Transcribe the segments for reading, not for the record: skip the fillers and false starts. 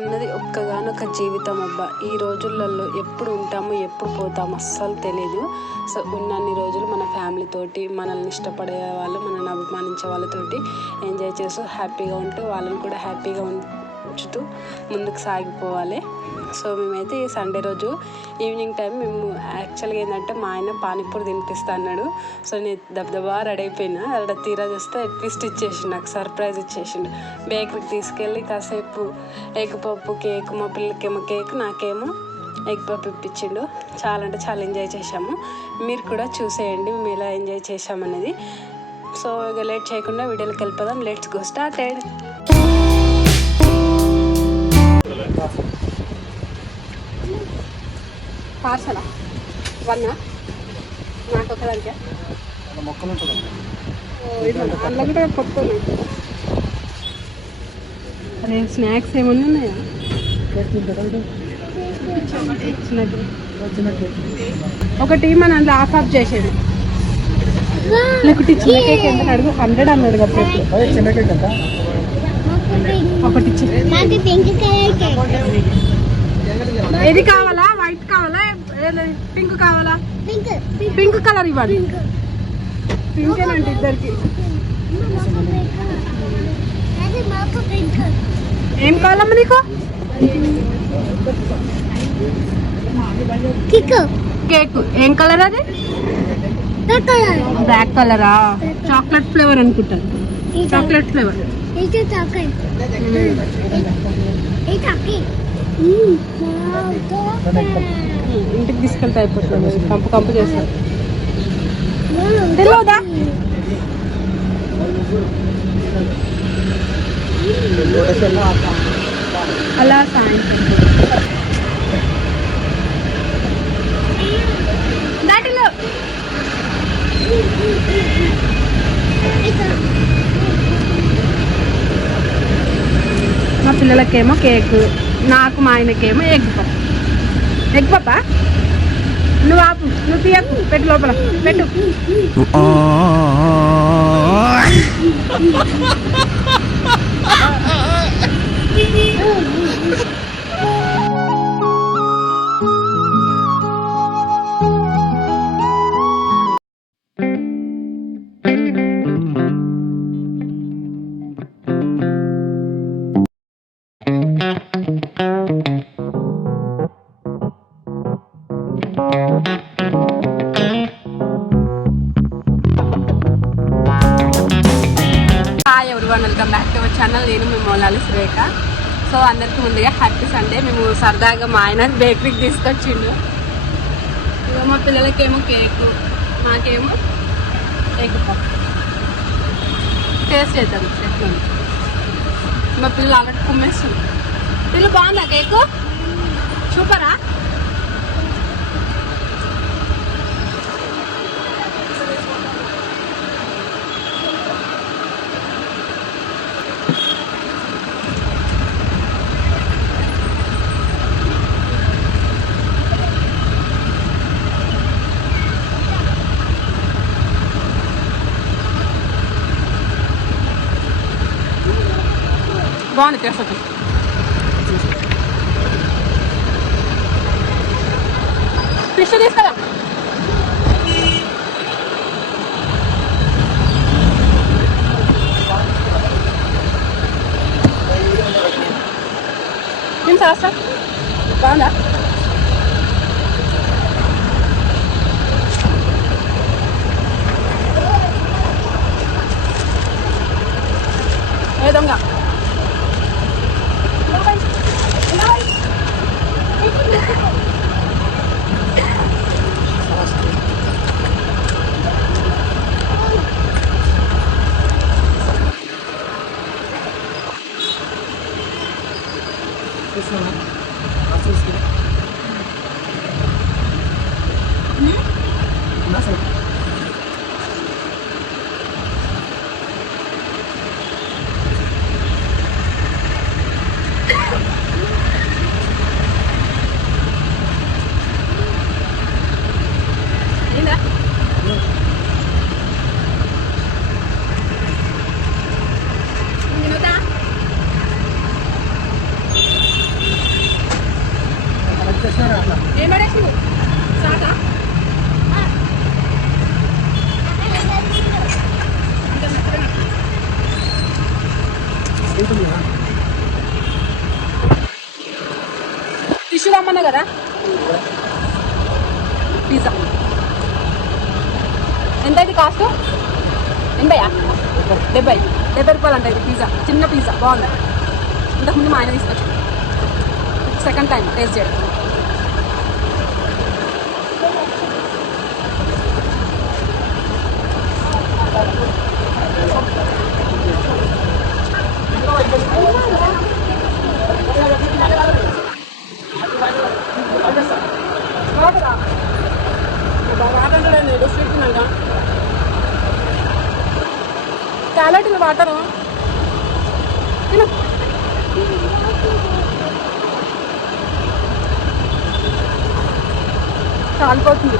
ఉన్నది ఒక్కగానొక జీవితం అబ్బా. ఈ రోజులలో ఎప్పుడు ఉంటామో ఎప్పుడు పోతామో అస్సలు తెలియదు. సో ఉన్నన్ని రోజులు మన ఫ్యామిలీతోటి, మనల్ని ఇష్టపడే వాళ్ళు, మనల్ని అభిమానించే వాళ్ళతోటి ఎంజాయ్ చేస్తూ హ్యాపీగా ఉంటూ వాళ్ళని కూడా హ్యాపీగా ఉంచుతూ ముందుకు సాగిపోవాలి. సో మేమైతే ఈ సండే రోజు ఈవినింగ్ టైం మేము యాక్చువల్గా ఏంటంటే మా ఆయన పానీపూరి తినిపిస్తా అన్నాడు. సో నేను దబదబా రెడీ అయిపోయినా. అక్కడ తీరా చూస్తే ట్విస్ట్ ఇచ్చేసిండు, నాకు సర్ప్రైజ్ ఇచ్చేసిండు. బేకరీకి తీసుకెళ్ళి కాసేపు ఎగ్ పప్పు కేక్, మా పిల్లలకేమో కేక్, నాకేమో ఎగ్ పప్పు ఇప్పించిండు. చాలా అంటే చాలా ఎంజాయ్ చేసాము. మీరు కూడా చూసేయండి మేము ఎలా ఎంజాయ్ చేసామనేది. సో ఇక లేట్ చేయకుండా వీడియోలోకి వెళ్ళిపోదాం. Let's go started. పార్సలా వన్నా నాకు ఒకదానికే అందులో కూడా పట్టుకోండి. అరే స్నాక్స్ ఏమన్నా ఉన్నాయా? ఒకటి మన అందులో ఆఫ్ చేసేది. లేకపోతే చిన్న కేక్ ఎంత అడుగు 100 అన్నాడు కదా. ఒకటి ఏది కావాలా? వైట్ కావాలా? పింక్ కావాలా? పింక్ కలర్ ఇవ్వండి. పింక్ ఏనంటే ఇద్దరికి. ఏం కావాలమ్మా నీకు? కేక్ ఏం కలర్ అది? బ్లాక్ కలరా? చాక్లెట్ ఫ్లేవర్ అనుకుంటాను. Chocolate flavour. ఇంటికి తీసుకెళ్తే అయిపోతుంది. కంపు కంపు చేస్తారు. తెలియదా? అలా సాయంత్రం దాటిలో మా పిల్లలకేమో కేక్, నాకు మా ఆయనకేమో ఎగ్ పప్పు. ఎగ్ పప్పా? నువ్వు ఆపు, నువ్వు తీయకు, పెట్టు లోపల పెట్టు. Hi everyone, welcome back to our channel. నేను మీ మౌలాలి శ్రేఖ. సో అందరికీ ముందుగా హ్యాపీ సండే. మేము సరదాగా మా ఆయన బేకరీకి తీసుకొచ్చిండు. ఇక మా పిల్లలకేమో కేకు, నాకేమో ఎగ్ పప్పు. టేస్ట్ చేద్దాం ఎట్లా. మా పిల్లలు ఆల్రెడీ కుమ్మేస్తుంది. పిల్లలు బాగుందా కేకు? సూపరా? బాగుంది టేస్ట్. వచ్చి ఫిష్ తీసుకెళ్ళాం. ఏం సార్ బాగుందా? ఏ దొంగ టిష్యూ రమ్మన్నా కదా. పిజ్జా ఎంత ఇది కాస్ట్? 70 రూపాయలు అంట ఇది పిజ్జా. చిన్న పిజ్జా బాగుంది. ఇంతకుముందు మా ఆయన తీసుకొచ్చి సెకండ్ టైం టేస్ట్ చేయడం. క్యాలెట్ వాటరు తిను. కాలిపోతుంది.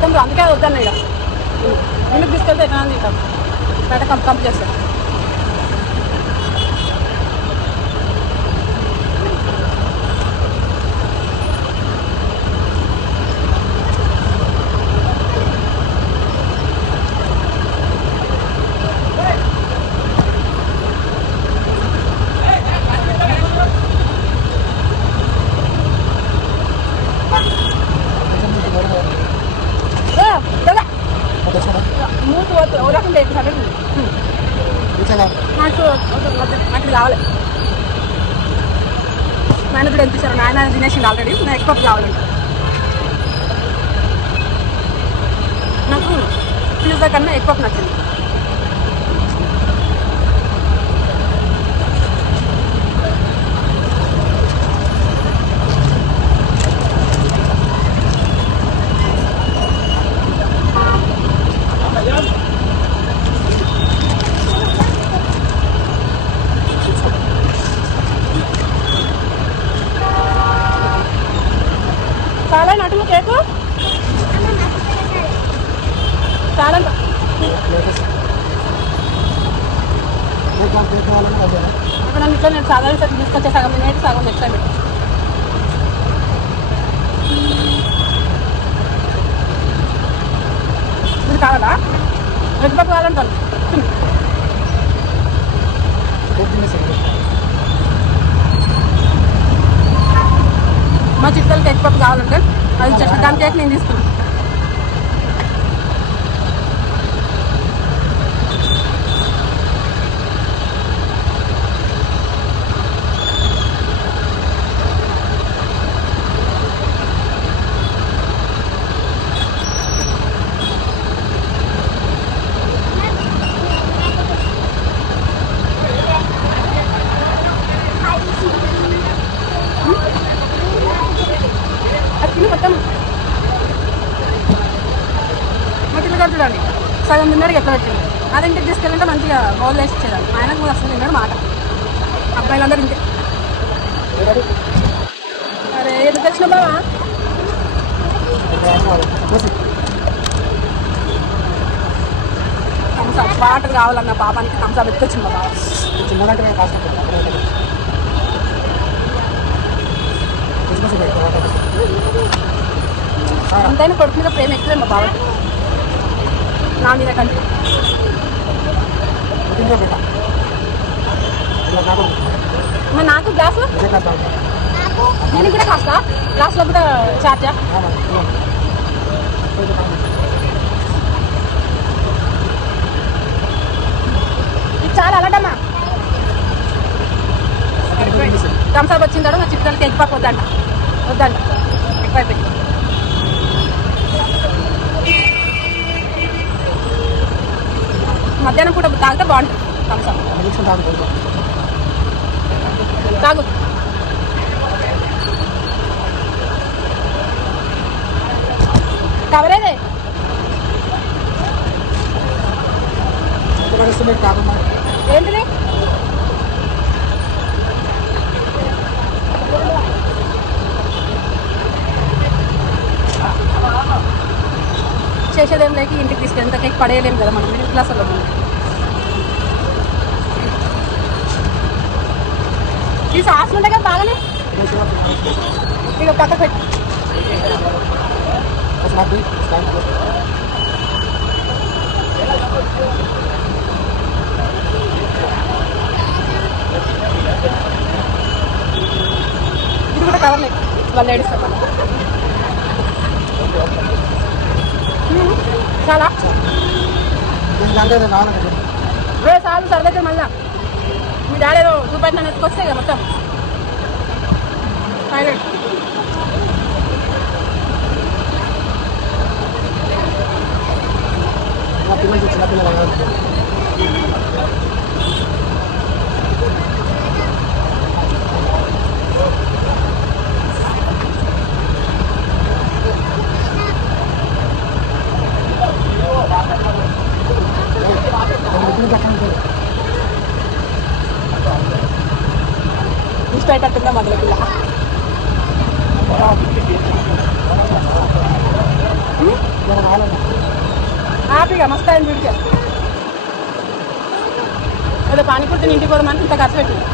మొత్తం అందుకే వద్దాను. ఇక ఇంటికి తీసుకెళ్తే ఎట్లా తింటాం, బయట కంప్ చేస్తాం. నాకు కావాలి. నాయన కూడా ఎంత ఇచ్చారు? నాయన తినేసింది ఆల్రెడీ. నాకు ఎక్కువ కావాలంట. నాకు పిజ్జా కన్నా ఎక్కువ నచ్చింది. చాలా నటులు కేకు చాలా అక్కడ ఇంట్లో నేను సాధారణ సెట్ తీసుకొచ్చే సగం తినేది సగం నెక్స్ట్ టైం పెట్టి. మీరు కావాలా? వెజ్ పప్పు కావాలంటాను. మా చిక్కలకి ఎగ్ పప్పు కావాలంటే అది దాని కేక్ నేను తీసుకున్నాను. మొత్తం మా పిల్లగాడు చూడండి సగం తిన్నరకు ఎట్లా పెట్టింది. అది ఇంటికి తీసుకెళ్ళంటే మంచిగా బౌల్ వేసి ఇచ్చేదాన్ని. ఆయనకు కూడా అసలు తిన్నాడు మాట. అబ్బాయిలందరూ ఇంటే అరే ఎందుకు వచ్చిన బావా? థమ్స్అప్ వాటర్ కావాలన్న పాపానికి థమ్స్అప్ ఎత్తుకొచ్చింది మా బావ. ఎంతైనా కొడుకు మీద ప్రేమ ఎక్కువే మా బావ నా మీద కంటే. మరి నాకు గ్లాసు నేను కూడా కాస్తా గ్లాసులో కూడా చార్జా. ఇది చాలా అలాంటమ్మా. థమ్స్అప్ వచ్చిన తర్వాత మా చిక్కలకి ఎగ్ పప్పు వద్దంట ఎక్కువ అయిపోయింది. మధ్యాహ్నం పూట తాగితే బాగుంటుంది థమ్స్అప్. తాగు. కవరేదే ఏంటిది? చేసేదేం లేక ఇంటికి తీసుకెళ్ళి ఎంత కేక్ పడేయలేము కదా మనం మిడిల్ క్లాస్ వాళ్ళు. ఈ సాస్ ఉంటాయి కదా బాగానే ఇక పక్క పెట్టి ఇది కూడా కవర్లే వాళ్ళు ఏడుస్తారు చాలా చాలు సర్వైతే మళ్ళా మీ డాడీ ఏదో చూపెట్టిన ఎత్తుకొస్తాయి కదా మొత్తం టాయిలెట్. ఇష్టపడుతుందా మొదల పిల్ల హ్యాపీగా మస్తు అయింది వీడికి. ఏదో పానీపూర్తిని ఇంటికి పోదామని ఇంత ఖర్చు పెట్టింది.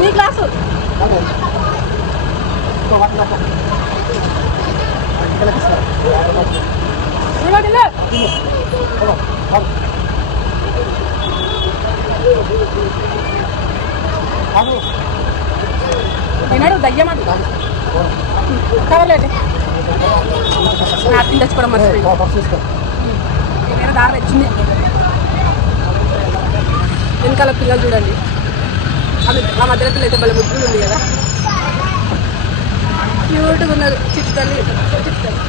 నీ క్లాసు విన్నాడు దయ్యమాడు కావాలండి నాటిని తెచ్చుకోవడం మర్చిపోయి నేను దారి వచ్చింది. వెనకాల పిల్లలు చూడండి అది ఆ మధ్యలో పిల్ల అయితే భలే ముద్దులు ఉంది కదా క్యూట్గా ఉన్నది చిట్తల్లి చిట్తల్లి.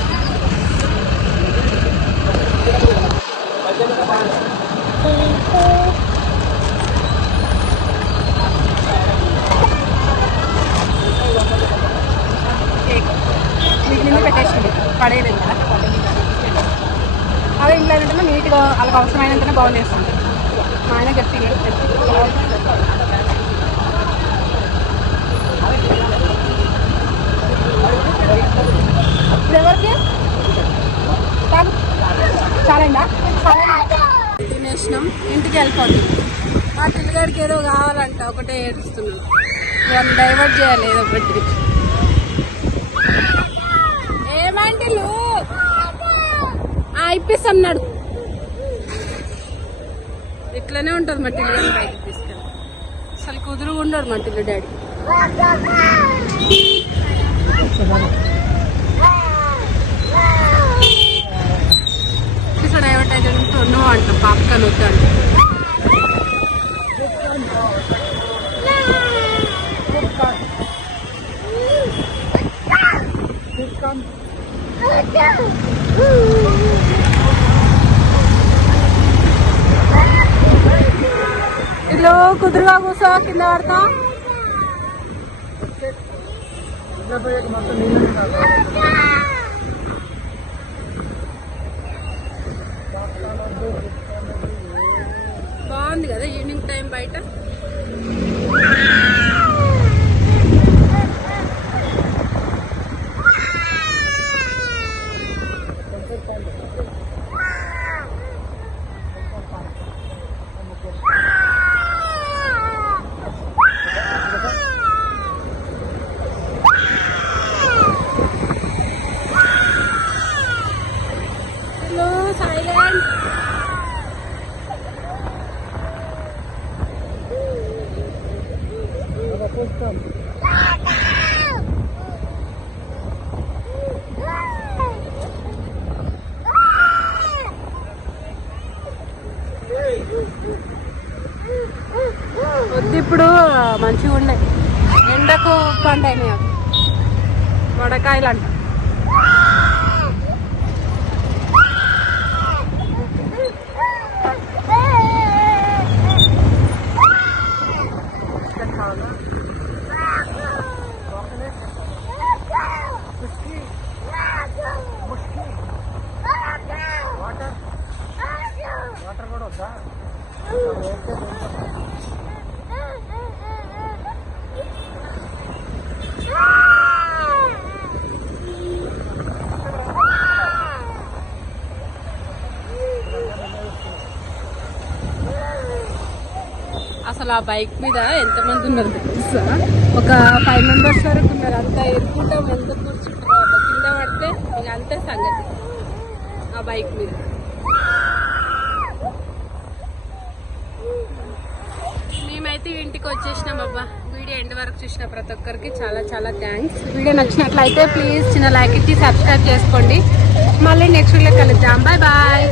మీకు నిన్న పెట్టేసింది పడేయలేదు కదా అదే ఇంట్లో ఏంటంటే నీట్గా వాళ్ళకి అవసరమైనంతనే బాగు చేస్తుంది. మా ఆయన గట్టి ఇప్పుడు ఎవరికి చాలండా తినేసినాం ఇంటికి వెళ్ళిపోతుంది. ఆ పిల్లగాడికి ఏదో కావాలంట ఒకటే ఏడుస్తున్నాం. దాన్ని డైవర్ట్ చేయాలి ఏదో ఒకటి. ఏమంటిలు ఇప్పిస్తున్నాడు ఇట్లనే ఉంటుంది మా టిల్లు బయటకు తీసుకెళ్ళి అసలు కుదురు ఉండడు మా టిల్లు డాడీ. డైవర్ట్ అయితే నువ్వు అంటాం పాపకాన్ వద్దాడు. ఇట్లా కుదురుగా కూర్చో కింద పడతా. బాగుంది కదా ఈవినింగ్ టైం బయట. ఇప్పుడు మంచిగా ఉన్నాయి. ఎండకు పంట అయినాయి అవి వడకాయలు అంట. అసలు ఆ బైక్ మీద ఎంతమంది ఉన్నారు తెలుసా? ఒక 5 మెంబర్స్ వరకు ఉన్నారు. అంతా ఎత్తుకుంటాం, ఎంత కూర్చుంటాం, కింద పడితే ఇక అంతే సంగతి ఆ బైక్ మీద. మేమైతే ఇంటికి వచ్చేసినాం అబ్బా. వీడియో ఎండ్ వరకు చూసిన ప్రతి ఒక్కరికి చాలా చాలా థ్యాంక్స్. వీడియో నచ్చినట్లయితే ప్లీజ్ చిన్న లైక్ ఇచ్చి సబ్స్క్రైబ్ చేసుకోండి. మళ్ళీ నెక్స్ట్ వీడియో కలుద్దాం. Bye bye.